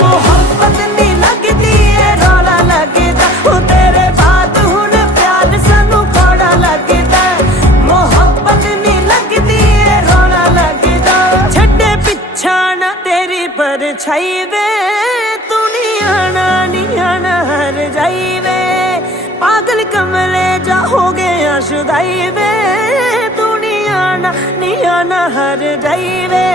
मोहब्बत नहीं लगदी है रौला लगदा, तेरे बाद हुण प्यार सानू कौड़ा लगदा। मोहब्बत नहीं लगदी है रौला लगदा, छड्डे पिछा ना तेरी परछाई वे, तू नहीं आना हर जाई वे। पागल कमले जा हो गया शुदाई वे, तू नहीं आना हर जाई वे।